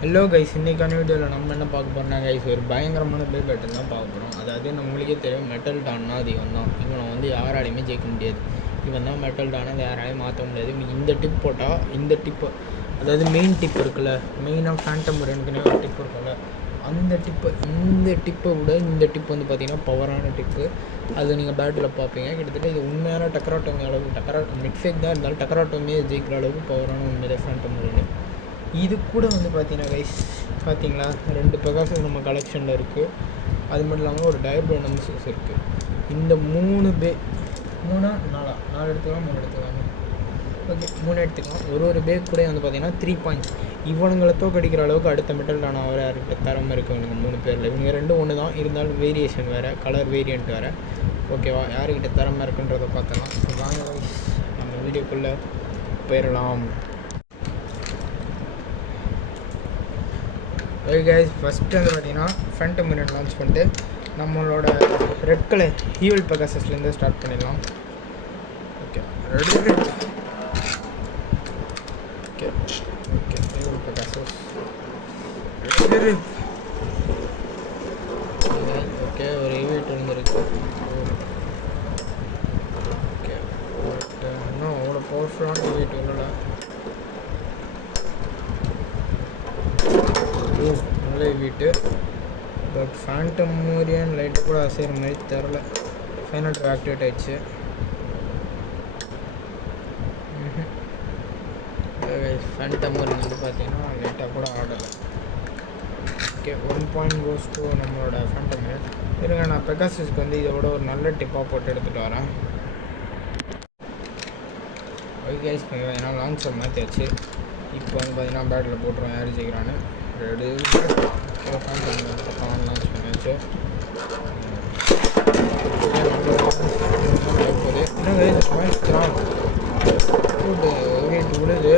Hello guys, இன்றைக்கான வீடியோவில் நம்ம என்ன பார்க்க போகிறோம்னா கைஸ், ஒரு பயங்கரமான பே பேட்டில் தான் பார்க்க போகிறோம். அதாவது நம்மளுக்கே தெரியும், மெட்டல் டான்னா அது இவன் தான். இவனை வந்து யாராலையுமே ஜெயிக்க முடியாது. இவன் தான் மெட்டல் டானை, அதை யாராலையும் மாற்ற முடியாது. இந்த டிப் போட்டால் இந்த டிப்பு, அதாவது மெயின் டிப் இருக்குல்ல, மெயினாக ஃபேண்டம் ரெண்டுக்குனே ஒரு டிப் இருக்குல்ல, அந்த டிப்பு, இந்த டிப்பை விட இந்த டிப் வந்து பார்த்திங்கன்னா பவரான டிப்பு. அது நீங்கள் பேட்டில் பார்ப்பீங்க. கிட்டத்தட்ட இது உண்மையான டக்கராட்டோமி அளவுக்கு, மிட்ஃபேக் தான் இருந்தாலும் டக்கராட்டோமியை ஜெயிக்கிற அளவுக்கு பவரான உண்மையிலே ஃபேண்டம் ரெண்டு. இது கூட வந்து பார்த்தீங்கன்னா கைஸ், பார்த்தீங்களா 2 பெகாசஸ் நம்ம கலெக்ஷனில் இருக்குது. அது மட்டும் இல்லாமல் ஒரு டயர்போ நம்பர்ஸ் இருக்குது. இந்த 3 4 எடுத்துக்கலாம், 3 எடுத்துக்கலாம். ஓகே, 3 எடுத்துக்கலாம். ஒரு பேக் கூட வந்து பார்த்தீங்கன்னா 3 பாயிண்ட்ஸ். இவனுங்களை தோக்கடிக்கிற அளவுக்கு அடுத்த மெட்டல் டான் அவர் யார்கிட்ட திறமை இருக்குது இவனுங்க 3 பேரில். இவங்க 2 ஒன்று தான், இருந்தாலும் வேரியேஷன் வேறு, கலர் வேரியண்ட் வேறு. ஓகேவா, யாருக்கிட்ட திறமை இருக்குன்றதை பார்த்தலாம். வாங்க நம்ம வீடியோக்குள்ளே போயிடலாம். ஓகே கைஸ், ஃபஸ்ட்டு வந்து பார்த்தீங்கன்னா ஃபேண்டம் மிரர் லான்ச் பண்ணிட்டு நம்மளோட ரெட் கலர் ஹீவல் பெகாசஸ்லேருந்து ஸ்டார்ட் பண்ணிடலாம். Okay, ready. ஓகே ஓகே, ஹீவல் பெகாசஸ் ரெடி. ஓகே, ஒரு ஈவெண்ட் வந்துருக்கு. ஓகே, பட் இன்னும் அவ்வளோ பவர்ஃபுல்லான ஈவெண்ட் இல்லை. நல்ல வீட்டு, பட் ஃபேண்டம் மூரியன் லைட்டு கூட அசைகிற மாதிரி தெரில. ஃபைனல் ஆக்டிவேட் ஆகிடுச்சு. ஃபேண்டம் மூரியன் வந்து பார்த்தீங்கன்னா லைட்டாக கூட ஆடலை. ஓகே, 1 பாயிண்ட் கோஸ் டூ நம்மளோட ஃபேண்டம் மூரியன். இருங்க, நான் பெகாசஸ்க்கு வந்து இதை விட ஒரு நல்ல டிப்பாக போட்டு எடுத்துகிட்டு வரேன். ஓகே கைஸ், ஏன்னா லான்ச்சர் மாற்றியாச்சு. இப்போ வந்து பார்த்தீங்கன்னா பேட்டில் போட்டுருவோம் யார் ஜெயிக்கிறான்னு. ரெடி. லான்ச் பண்ணியாச்சு. விழுது.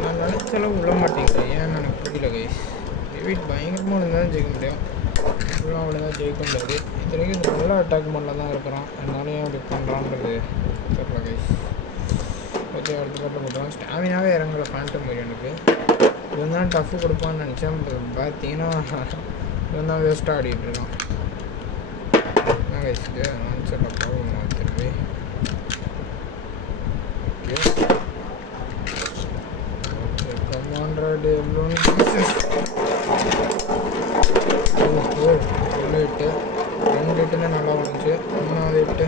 நான் நினச்சாலும் விழ மாட்டேங்குது, ஏன்னு எனக்கு புரியல கைஸ். வீட் பயங்கரமாக இருந்தாலும் ஜெயிக்க முடியும், ஃபுல்லாக அவ்வளோதான் ஜெயிக்க முடியாது. இத்தனைக்கும் இது நல்லா அட்டாக் பண்ணல தான் இருக்கிறான், என்னாலையும் அப்படி பண்ணுறான்றது தெரியல கைஸ். ஓகே, அடுத்த கட்டில் போட்டுருவான். ஸ்டாமினாவே இறங்கலை ஃபேண்டம் எனக்கு. இவன் தான் டஃப்பு கொடுப்பான்னு நினச்சேன், பார்த்தீங்கன்னா இவன் தான் வேஸ்ட்டாக ஆடிட்டுருக்கான். என்ன கைஸுக்கு ஆன்சர் போகணும் திரும்பி. ஓகே ஓகே, கமாண்ட்ராய்டு எவ்வளோன்னு ஓஹோ, 7 8 2 8 நல்லா வந்துச்சு. 3வது 8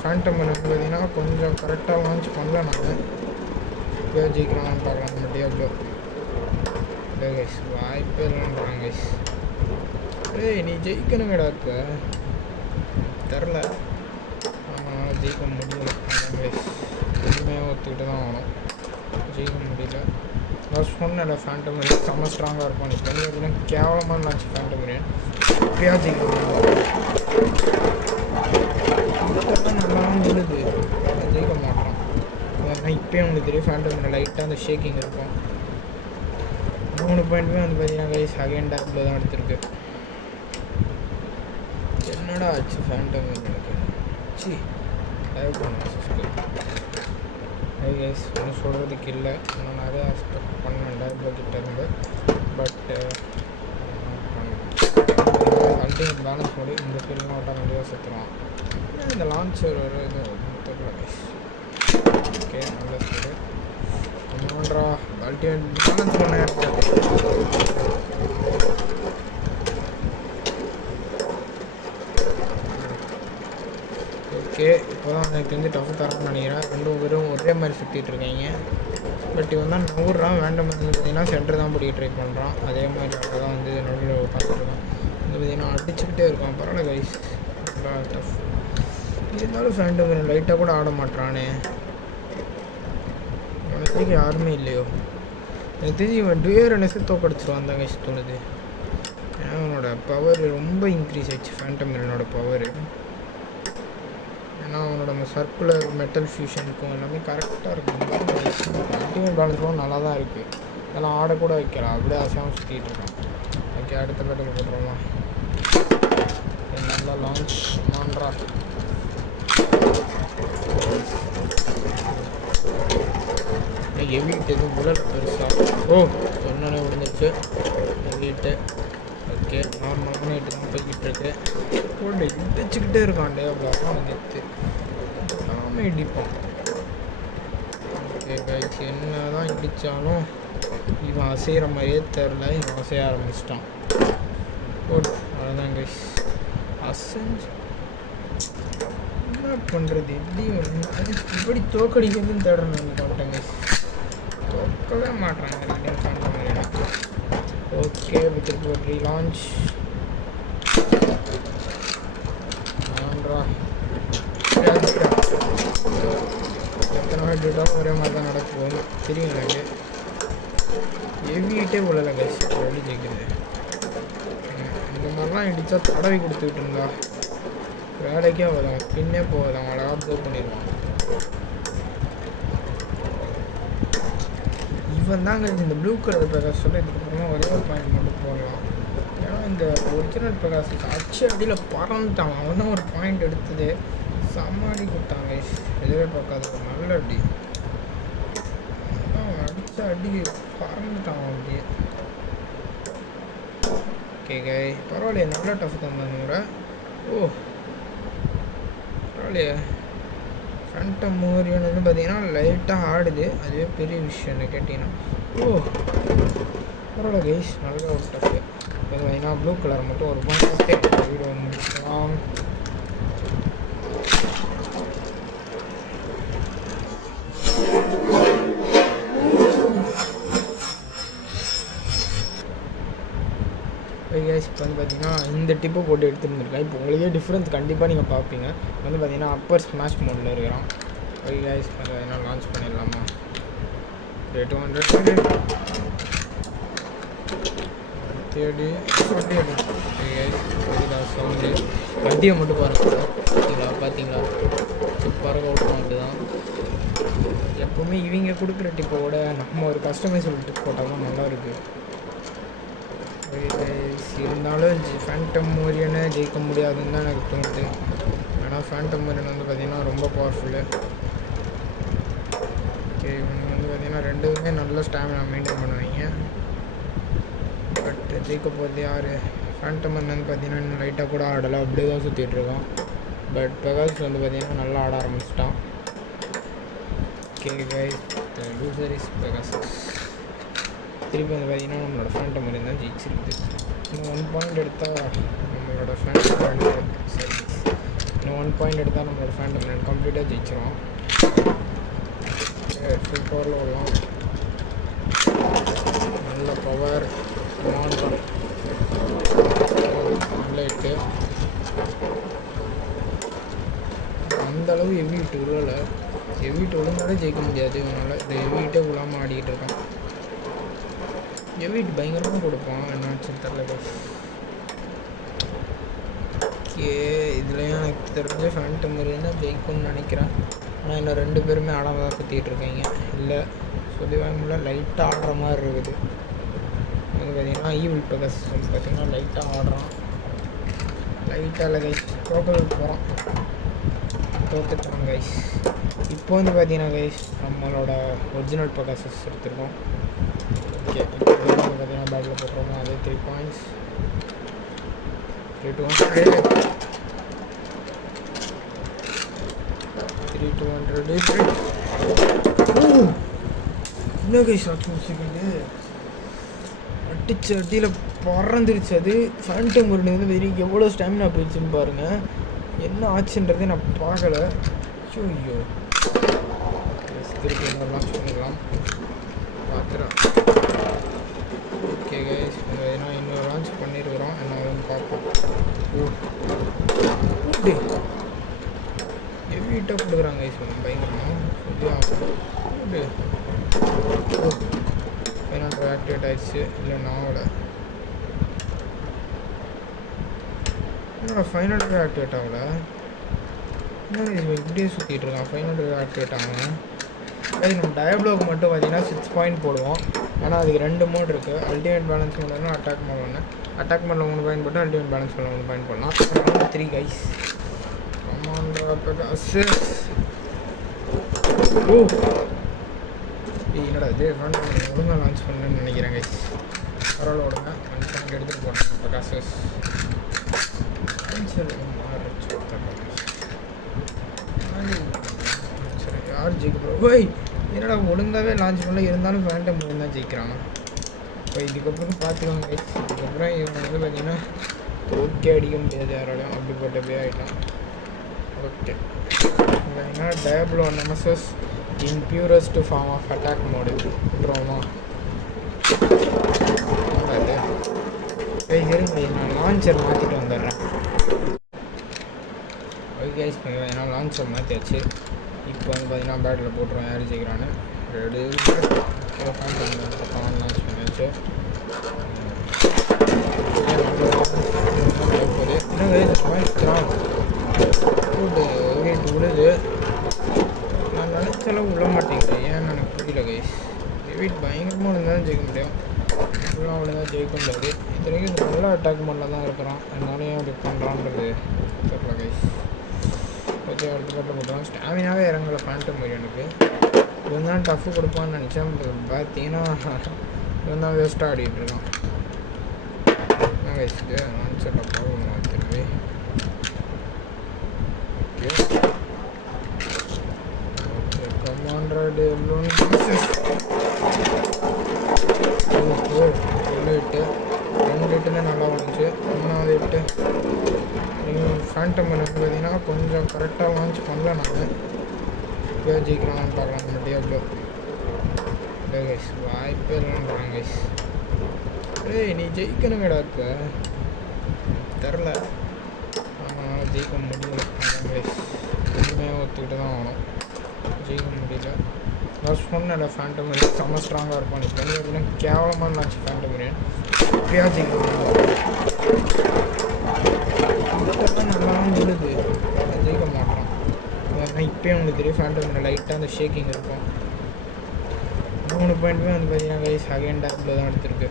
ஃபேண்டம் எனக்கு பார்த்தீங்கன்னா கொஞ்சம் கரெக்டாக லான்ச் பண்ணல. நான் இப்போ ஜெயிக்கிறான்னு பார்க்கலாம். நம்ம டியாப்ளோ இல்லை கைஸ், வாய்ப்பே இல்லைன்றாங்க கைஸ். நீ ஜெயிக்கணுங்கடா, இப்போ தெரில, ஆனால் ஜெயிக்க முடியல. அதான் கைஸ், உண்மையாக ஒத்துக்கிட்டு தான் ஆகணும். ஜெயிக்க முடியல. நான் சொன்னேன்ல, ஃபேண்டம் மூரியன் செம்ம ஸ்ட்ராங்காக இருப்பான். இப்போ வந்து பார்த்தீங்கன்னா கேவலமாக இருந்துச்சு ஃபேண்டம் மூரியன். இப்போயா ஜெயிக்க முடியும், நல்லாவும் விழுது, ஜெயிக்க மாட்டான். ஆனால் இப்போயும் உங்களுக்கு தெரியும், ஃபேண்டம் மூரியன் லைட்டாக அந்த ஷேக்கிங் இருக்கும். 3 பாயிண்ட்டுமே வந்து பார்த்தீங்கன்னா கைஸ் அகைன் டேப்பில் தான் எடுத்திருக்கு. என்னடா ஆச்சு ஃபேண்டம் மூரியனுக்கு? சி டைவ் பண்ண கைஸ், ஒன்றும் சொல்கிறதுக்கு இல்லை. நான் நிறையா எக்ஸ்பெக்ட் பண்ணேன் டைவ்ல கிட்ட இருந்து. பட் அல்டிமேட் பேலன்ஸ் மோடி இந்த ஃபீல்டில் ஆட்டோமேட்டிக்காக செத்துருவான். இந்த லான்ச்சர் ஒரு இது தெரியல கைஸ். ஓகே, நல்ல ஸ்பீடு. அமௌண்ட்ரா அல்டிமேட் பேலன்ஸ் பண்ண. ஓகே, இப்போ தான் எனக்கு தெரிஞ்சு டஃப் தரணும்னு நினைக்கிறேன். 2 பேரும் ஒரே மாதிரி சுற்றிட்டு இருக்காங்க. பட் இவன் தான் நூறுறான். வேண்டாம் வந்து பார்த்தீங்கன்னா சென்டர் தான் பிடிக்க ட்ரை பண்ணுறான். அதே மாதிரி அதை தான் வந்து நடுவில் உட்காந்துருக்கான். வந்து பார்த்தீங்கன்னா அடிச்சுக்கிட்டே இருக்கான். பரவாயில்ல கைஸ், நல்லா டஃப். இருந்தாலும் ஃபேண்டம் மூரியன் லைட்டாக கூட ஆட மாட்டானே. அவனுக்கு யாருமே இல்லையோ. எனக்கு தெரிஞ்சு இவன் டுயரனஸை தோக்கடிச்சிருவான் தான் கைஸ் தோணுது. ஏன்னா அவனோட பவர் ரொம்ப இன்க்ரீஸ் ஆயிடுச்சு, ஃபேண்டம் மூரியனோட பவர். ஏன்னா அவனோட அந்த சர்க்குலர் மெட்டல் ஃபியூஷனுக்கும் எல்லாமே கரெக்டாக இருக்கும். அல்டிமேட் பேலன்ஸும் நல்லா தான் இருக்குது. அதெல்லாம் ஆடக்கூட வைக்கலாம், அப்படியே ஆசையாக சுற்றிட்டு இருக்கான். ஓகே, அடுத்த பேட்டில் போட்டுருவோமா. நல்லா லான்ச் மாண்ட்ரா. எவிட்டு எதுவும் உடல் பெருசாக சொன்னாலே விழுந்துச்சு எவிட்டு. ஓகே, நார்மலான ஹிட்டு தான் போய்கிட்டு இருக்கு. போட்டு இடிச்சுக்கிட்டே இருக்கான்டே, அவ்வளோ வந்துட்டு நாமே இடிப்பான். ஓகே கைஸ், என்ன தான் இடித்தாலும் இவன் அசைகிற மாதிரியே தெரில. இவன் அசைய ஆரம்பிச்சிட்டான். போட்டு அவ்வளோதான் கைஸ், அசைஞ்சு என்ன பண்ணுறது? இப்படி தோக்கடிக்கிறதுன்னு தேடுறேன் மாட்டேன் கைஸ், தோக்கவே மாட்டேறாங்க ரிட்டர்ன் பண்ணுற மாதிரி. ஓகே, விட்டு ஒரு ரீலான்ச் ஆண்ட்ரா. எத்தனை நாள் விட்டாலும் ஒரே மாதிரி தான் நடக்கும் தெரியும் எனக்கு. எவிட்டே உள்ளல கைஸ், வழி ஜெயிக்குது. இந்த மாதிரிலாம் இடித்தா தடவி கொடுத்துக்கிட்டு இருந்தா வேலைக்கே வரும், பின்னே போதும், அழகாக ப்ளோ பண்ணிடுவான். இவன் தாங்க இந்த ப்ளூ கலர் பிரகாஷ் சொல்ல இதுக்கப்புறமா ஒரே ஒரு பாயிண்ட் மட்டும் போடலாம். ஏன்னா இந்த ஒரிஜினல் பிரகாஷ் அச்சு அடியில் பறந்துட்டான். அவன் தான் ஒரு பாயிண்ட் எடுத்தது, சமாளி கொடுத்தாங்க. எதுவே பார்க்காத ஒரு நல்ல அடி, அடித்த அடி பறந்துட்டான் அப்படியே. ஓகே கை, பரவாயில்லையே, நல்ல டஃப் தான் முறை. பரவாயில்லையே. ஃபேண்டம் மோரியன் வந்து பார்த்தீங்கன்னா லைட்டாக ஆடுது, அதுவே பெரிய விஷயம் என்ன கேட்டிங்கன்னா. பரவாயில்ல கைஸ், நல்ல ஒரு டஃப்பு. இப்போ பார்த்தீங்கன்னா ப்ளூ கலர் மட்டும் ஒரு பாயிண்ட் வீடியோ முடிச்சுக்கலாம். கைஸ், இப்போ வந்து பார்த்தீங்கன்னா இந்த டிப்பு போட்டு எடுத்துருந்துருக்கேன். இப்போ உங்களுக்கே டிஃப்ரென்ஸ் கண்டிப்பாக நீங்கள் பார்ப்பீங்க. வந்து பார்த்தீங்கன்னா அப்பர் ஸ்மாஷ் மோடில் இருக்கிறான். ஓகே கைஸ், வந்து பார்த்தீங்கன்னா லான்ச் பண்ணிடலாமா? 200 தேடி சவுண்டு வண்டியை மட்டும் பார்த்தீங்களா? பார்த்தீங்களா சூப்பராக ஓட்டுவோம். அப்படிதான் எப்போவுமே இவங்க கொடுக்குற டிப்போட நம்ம ஒரு கஸ்டமைஸ் டிப் போட்டால் தான் நல்லா இருக்குது. இருந்தாலும் ஃபேண்டம் மோரியனை ஜெயிக்க முடியாதுன்னு தான் எனக்கு தோணுது. ஏன்னா ஃபேண்டம் மோரியன் வந்து பார்த்திங்கன்னா ரொம்ப பவர்ஃபுல்லு. ஓகே, இவங்க வந்து பார்த்திங்கன்னா ரெண்டுமே நல்ல ஸ்டாமினா மெயின்டைன் பண்ணுவாங்க. பட் ஜெயிக்க போகிறது யார்? ஃபேண்டம் மோரியன் வந்து பார்த்திங்கன்னா இன்னும் லைட்டாக கூட ஆடலை, அப்படியே தான் சுற்றிட்டுருக்கான். பட் பிரகாஷ் வந்து பார்த்திங்கன்னா நல்லா ஆட ஆரம்பிச்சிட்டான். Okay guys, loser is Prakash. திருப்பி வந்து பார்த்திங்கன்னா நம்மளோட ஃபேண்டம் மோரியன் தான் ஜெயிச்சிருக்கு. இன்னும் 1 பாயிண்ட் எடுத்தால் நம்மளோட ஃபேண்டம் மோரியன் நம்மளோட ஃபேண்டம் மோரியன் கம்ப்ளீட்டாக ஜெயிச்சிடும். ஃபுல் பவரில் விடலாம், நல்ல பவர் நல்ல இட்டு. அந்தளவு ஹெவி ஹிட் விழலை, ஹெவி ஹிட் விழுந்தாலே ஜெயிக்க முடியாது இவனால். இந்த ஹெவி ஹிட்டே விழாமல் ஆடிக்கிட்டு இருக்கான். ஹெவி ஹிட் பயங்கரமாக கொடுப்பான், என்னாச்சு தெரியல. ஓகே, இதுலேயும் எனக்கு தெரிஞ்ச ஃபேண்டம் மோரியன் தான் ஜெயிக்கும்னு நினைக்கிறேன். ஆனால் இன்னும் 2 பேருமே ஆடாமல் தான் சுற்றிட்டு இருக்கீங்க. இல்லை சொல்லி வாங்க முடியல, லைட்டாக ஆடுற மாதிரி இருக்குது. வந்து பார்த்திங்கன்னா ஈவில் பிரகாஷ் வந்து பார்த்திங்கன்னா லைட்டாக ஆடுறான். லைட்டாக இல்லை கைஸ், தோக்கலுக்கு போகிறான், தோத்துட்டான் கைஸ். இப்போ வந்து பார்த்திங்கன்னா கைஸ் நம்மளோட ஒரிஜினல் பிரகாஷஸ் எடுத்துருக்கோம். ஓகே, இப்போ பார்த்திங்கன்னா பேட்டில் போட்டுருவோம். அதே 3 பாயிண்ட்ஸ் 3-200 என்ன கைஸ் ஆச்சு வச்சுக்கிட்டு அடிச்ச அடியில் பறந்துருச்சு. அது ஃபேண்டம் மோரியன் வந்து வெறும் எவ்வளோ ஸ்டாமினா போயிடுச்சுன்னு பாருங்கள். என்ன ஆச்சுன்றதே நான் பார்க்கல. ஐயோ, திருப்பி என்ன லான்ச் பண்ணிடலாம் பார்த்துறேன். ஓகே கைஸ், ஏன்னா இன்னொரு லான்ச் பண்ணியிருக்கிறோம், என்ன பார்ப்போம். ஹெவி ஹிட்டாக கொடுக்குறாங்க கைஸ், பயங்கரமாக சொல்லி ஃபைனல் ஆக்டிவேட் ஆகிடுச்சு. இல்லை நாவோட என்னோட ஃபைனல் ஆக்டிவேட் ஆகல, இன்னும் இப்படியே சுற்றிட்டு இருக்கான். ஃபைனல் ஆக்டிவேட் ஆகும். அது நம்ம டயப்ளோக்கு மட்டும் பார்த்திங்கன்னா 6 பாயிண்ட் போடுவோம். ஆனால் அதுக்கு 2 மோட் இருக்குது. அல்டிமேட் பேலன்ஸ் மோட் ஒன்று, அட்டாக் மோட் ஒன்று. அட்டாக் மோடில் 3 பாயிண்ட் போட்டு அல்டிமேட் பேலன்ஸ் மோடில் 1 பாயிண்ட் போடலாம். 3 கைஸ் கமாண்டா பிரகாஷ். என்னடா இது ஒழுங்காக லான்ச் பண்ணணுன்னு நினைக்கிறேன் கைஸ். பரவாயில்ல விடுங்க, மனுஷனுக்கு எடுத்துகிட்டு போகிறேன் இப்போ காசு சரி யார் ஜெயிக்க போகிறோம்? ஓய் என்னடா ஒழுங்காகவே லான்ச் பண்ணல, இருந்தாலும் ஃபேண்டம் மூணு தான் ஜெயிக்கிறாங்க. இப்போ இதுக்கப்புறம் பார்த்துக்கோங்க கைஸ். இதுக்கப்புறம் இவங்க வந்து பார்த்தீங்கன்னா ஓகே அடிக்க முடியாது யாராலையும், அப்படிப்பட்ட பே ஆகிட்டான். ஓகே பார்த்தீங்கன்னா Diablo Nemesis in purest form of attack mode விட்ருவோமா? இருங்க நான் லான்ச்சர் மாற்றிட்டு வந்துடுறேன். ஓகே கைஸ் ஏன்னா லான்ச்சர் மாற்றியாச்சு. இப்போ வந்து பார்த்தீங்கன்னா பேட்டில் போட்டுருவோம் யார் ஜெயிக்கிறான்னு. ரெடி லான்ச் பண்ணியாச்சு. வெயிட் விழுது, நான் நினச்சளவு விழ மாட்டேங்குது, ஏன்னு எனக்கு புரியல கைஸ். வெயிட் பயங்கரமாக இருந்தாலும் ஜெயிக்க முடியும், அவ்வளோதான் ஜெயிக்க முடியாது. இத்தனைக்கும் இது நல்ல அட்டாக் மோடில் தான் இருக்கிறோம், அதனால ஏன் அப்படி பண்ணுறான்றது தெரியல கைஸ். ஓகே அடுத்த பாட்டில் போட்டுருவோம். ஸ்டாமினாவே இறங்கல ஃபேண்டம் எனக்கு. இவன் தான் டஃப்பு கொடுப்பான்னு நினச்சேன், பார்த்தீங்கன்னா இவன் தான் வேஸ்ட்டாக ஆடிட்டு இருக்கான். என்ன கைஸ்க்கு ஆன்சர் டப்பாவும் திரும்பி ஓகே கமாண்ட்ராய்டு எவ்வளோன்னு இட்டு 2 இட்டுன்னு நல்லா வந்துச்சு. 3வது இட்டு ஃபேண்டம் எனக்கு பார்த்தீங்கன்னா கொஞ்சம் கரெக்டாக லான்ச் பண்ணல. நான் இப்போ ஜெயிக்கலாம்னு பார்க்கலாம். நம்ம டியாப்ளோ இல்லை கைஸ், வாய்ப்பே இல்லைன்றாங்க கைஸ். ஏய் நீ ஜெயிக்கணுங்கடா, இப்போ தெரில, அதனால் ஜெயிக்க முடியல. அதான் கைஸ் உண்மையாக ஒத்துக்கிட்டு தான் ஆகணும், ஜெயிக்க முடியல. நான் சொன்னேன் ஃபேண்டம் செம்ம ஸ்ட்ராங்காக இருப்பான். இப்போ வந்து எப்படின்னா கேவலமாக இருந்துச்சு ஃபேண்டம் எப்படியா ஜெயிக்க முடியல. நல்லாவும் விழுது, ஜெயிக்க மாட்டான். இப்போயும் உங்களுக்கு தெரியும் ஃபேண்டம் லைட்டாக அந்த ஷேக்கிங் இருக்கும். 3 பாயிண்ட்டுமே வந்து பார்த்தீங்கன்னா கைஸ் அகைன் டேப்பில் தான் எடுத்திருக்கு.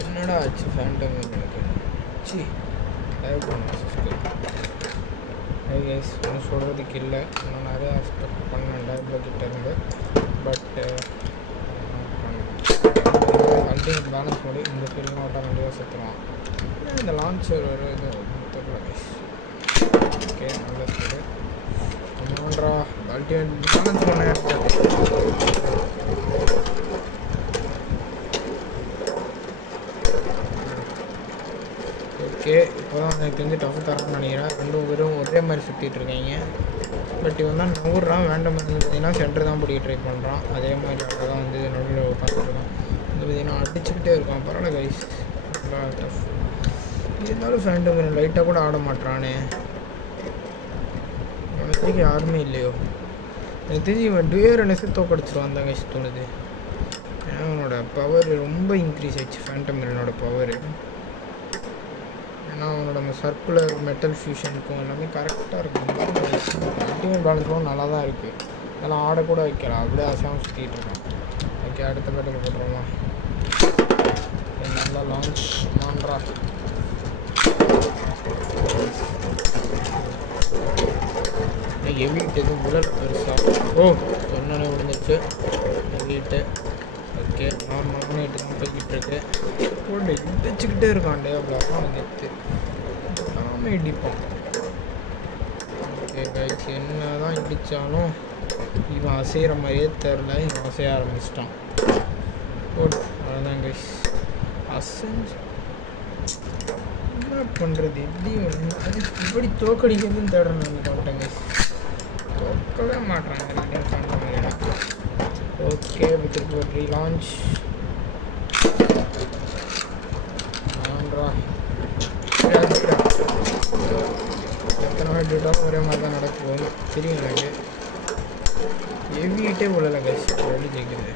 என்னடா ஆச்சு ஃபேண்டம் எனக்கு சி டைப் பண்ண கைஸ் ஒன்றும் சொல்கிறதுக்கு இல்லை. நான் நிறையா எக்ஸ்பெக்ட் பண்ணேன் டைப்பில் கிட்ட இருந்து. பட் அல்டிமேட் பேலன்ஸ் மோடி இந்த ஃபீல்டில் ஆட்டோமேட்டிக்காக சுற்றுவான். இந்த லான்ச்சர் ஒரு இது தெரியல கைஸ். ஓகே நல்ல ஸ்பீடு கமாண்ட்ரா அல்டிமேட் பேலன்ஸ் பண்ண. ஓகே இப்போ தான் எனக்கு தெரிஞ்சு டஃப் தரணும்னு நினைக்கிறேன். 2 பேரும் ஒரே மாதிரி சுற்றிட்டு இருக்காங்க. பட் இவன் தான் நூறுறான் வேண்டாம் வந்து பார்த்தீங்கன்னா சென்டர் தான் பிடிக்க ட்ரை பண்ணுறான். அதே மாதிரி அங்கே தான் வந்து நடுவில் உட்காந்துருக்கான். வந்து பார்த்தீங்கன்னா அடிச்சுக்கிட்டே இருக்கான். பரவாயில்ல கைஸ், நல்லா டஃப். இருந்தாலும் ஃபேண்டம் லைட்டாக கூட ஆட மாட்டானே. அவனுக்கு யாருமே இல்லையோ எனக்கு தெரிஞ்சு. இவன் டுயரனஸை தோக்கடிச்சிருவான் அந்த கைஸ் தோணுது. ஏன்னா அவனோட பவர் ரொம்ப இன்க்ரீஸ் ஆயிடுச்சு ஃபேண்டம் மிரனோட பவர். ஏன்னா அவனோட அந்த சர்க்குலர் மெட்டல் ஃபியூஷனுக்கும் எல்லாமே கரெக்டாக இருக்கும். அல்டிமேட் பேலன்ஸும் நல்லா தான் இருக்குது, அதெல்லாம் ஆடக்கூட வைக்கலாம். அப்படியே ஆசையாக சுற்றிட்டு இருக்கான். ஓகே அடுத்த பேட்டில் போட்டுருவோமா? நல்லா லான்ச் மாண்ட்ரா. எவிட்டு எதுவும் விழல் பெருசாக. ஓ சொன்னே விழுந்துச்சு எவிட்டு. ஓகே நார்மலான இட்டு தான் போய்கிட்டு இருக்கு. போட்டு இடிச்சுக்கிட்டே இருக்கான் டேபிள். அவன் கெத்து நாம இடிப்பான். ஓகே கைஸ் என்ன தான் இடித்தாலும் இவன் அசைகிற மாதிரியே தெரில. இவன் அசைய ஆரம்பிச்சிட்டான். போட்டு அவ்வளோதான் கைஸ் அசைஞ்சு என்ன பண்ணுறது? இப்படி தோக்கடிக்கிறதுன்னு தேடணும் வந்துட்டேன் கைஸ். தோக்கவே மாட்டாங்க எல்லாத்தையும் பண்ணுற மாதிரி. ஓகே திருப்பி ஒரு ரீலான்ச் ஆண்ட்ரா. எத்தனை வாட்டி விட்டாலும் ஒரே மாதிரி தான் நடக்கும் தெரியும் எனக்கு. எவிட்டே விழலை கைஸ், வெளி ஜெயிக்குது.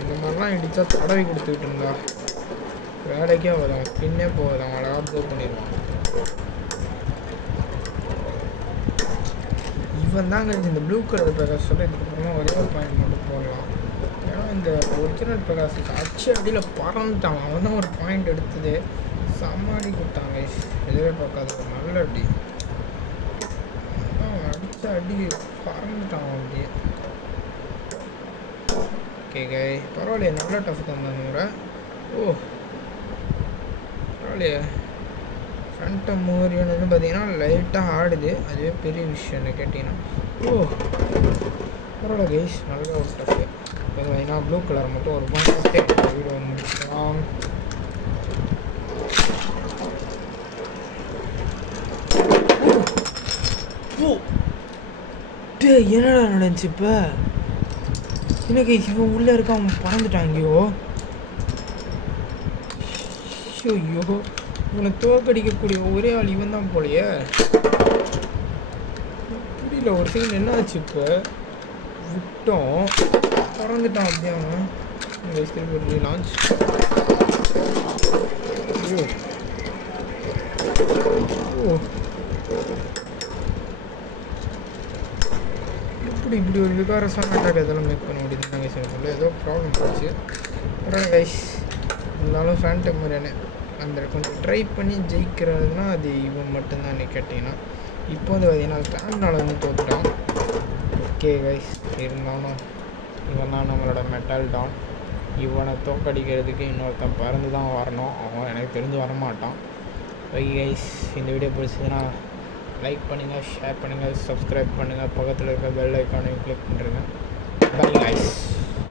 இந்த மாதிரிலாம் இடித்தா தடவை கொடுத்துக்கிட்டு இருந்தா வேலைக்கே வரும், பின்னே போகுது. அவன் அழகாக ப்ளோ பண்ணிடுவான். இவன் தாங்க இந்த ப்ளூ கலர் பிரகாஷ் சொல்ல இதுக்கப்புறமா ஒரே ஒரு பாயிண்ட் மட்டும் போடலாம். ஏன்னா இந்த ஒரிஜினல் பிரகாஷ் அச்சு அடியில் பறந்துட்டான். அவன் தான் ஒரு பாயிண்ட் எடுத்தது சமாளி கொடுத்தாங்க. எதுவே பார்க்காத ஒரு நல்ல அடி. அவன் அடிச்சு அடி பறந்துட்டான் அப்படியே. ஓகே கை பரவாயில்லையே, நல்லா டஃப் தந்தாங்க. ஓ பரவாயில்லையே. ஃபேண்டம் மோரியன் வந்து பார்த்தீங்கன்னா லைட்டாக ஆடுது, அதுவே பெரிய விஷயம் என்ன கேட்டிங்கன்னா. ஓ பரவாயில்ல கைஸ், நல்ல ஒரு டஃப்பு. இப்போ பார்த்தீங்கன்னா ப்ளூ கலர் மட்டும் ஒரு பாயிண்ட் வீடியோ முடிச்சுக்கலாம். என்னடா நடந்துச்சு இப்போ? என்ன கைஸ், இவன் உள்ளே இருக்க, அவன் பறந்துட்டாங்கயோ. ஐயோ, இவனை தோக்கடிக்கக்கூடிய ஒரே ஆள் இவன் தான் போலையே. புரியல ஒரு செகண்ட் என்ன ஆச்சு இப்போ. விட்டோம், பறந்துட்டான் அப்படியே அவன். திருப்பி லான்ச். ஓ இப்படி ஒரு விகாரசான அட்டாக் இதெல்லாம் மேக் பண்ண முடியுது கைஸ். எனக்குள்ள ஏதோ ப்ராப்ளம் போச்சு. அப்புறம் கைஸ் இருந்தாலும் ஃபேண்டம் மோரியனே அந்த கொஞ்சம் ட்ரை பண்ணி ஜெயிக்கிறதுனா அது இவன் மட்டும்தான் கேட்டிங்கன்னா. இப்போ வந்து பார்த்தீங்கன்னா ஸ்டாண்ட்னால் வந்து தோற்றுட்டான். ஓகே கைஸ், இருந்தாலும் இவன் தான் நம்மளோட மெட்டல் டான். இவனை தோக்கடிக்கிறதுக்கு இன்னொருத்தன் பறந்து தான் வரணும், அவன் எனக்கு தெரிஞ்சு வரமாட்டான். ஓகே கைஸ், இந்த வீடியோ பிடிச்சதுன்னா லைக் பண்ணுங்கள், ஷேர் பண்ணுங்கள், சப்ஸ்கிரைப் பண்ணுங்கள், பக்கத்தில் இருக்க பெல் ஐக்கானையும் கிளிக் பண்ணுறேங்க. Bye guys.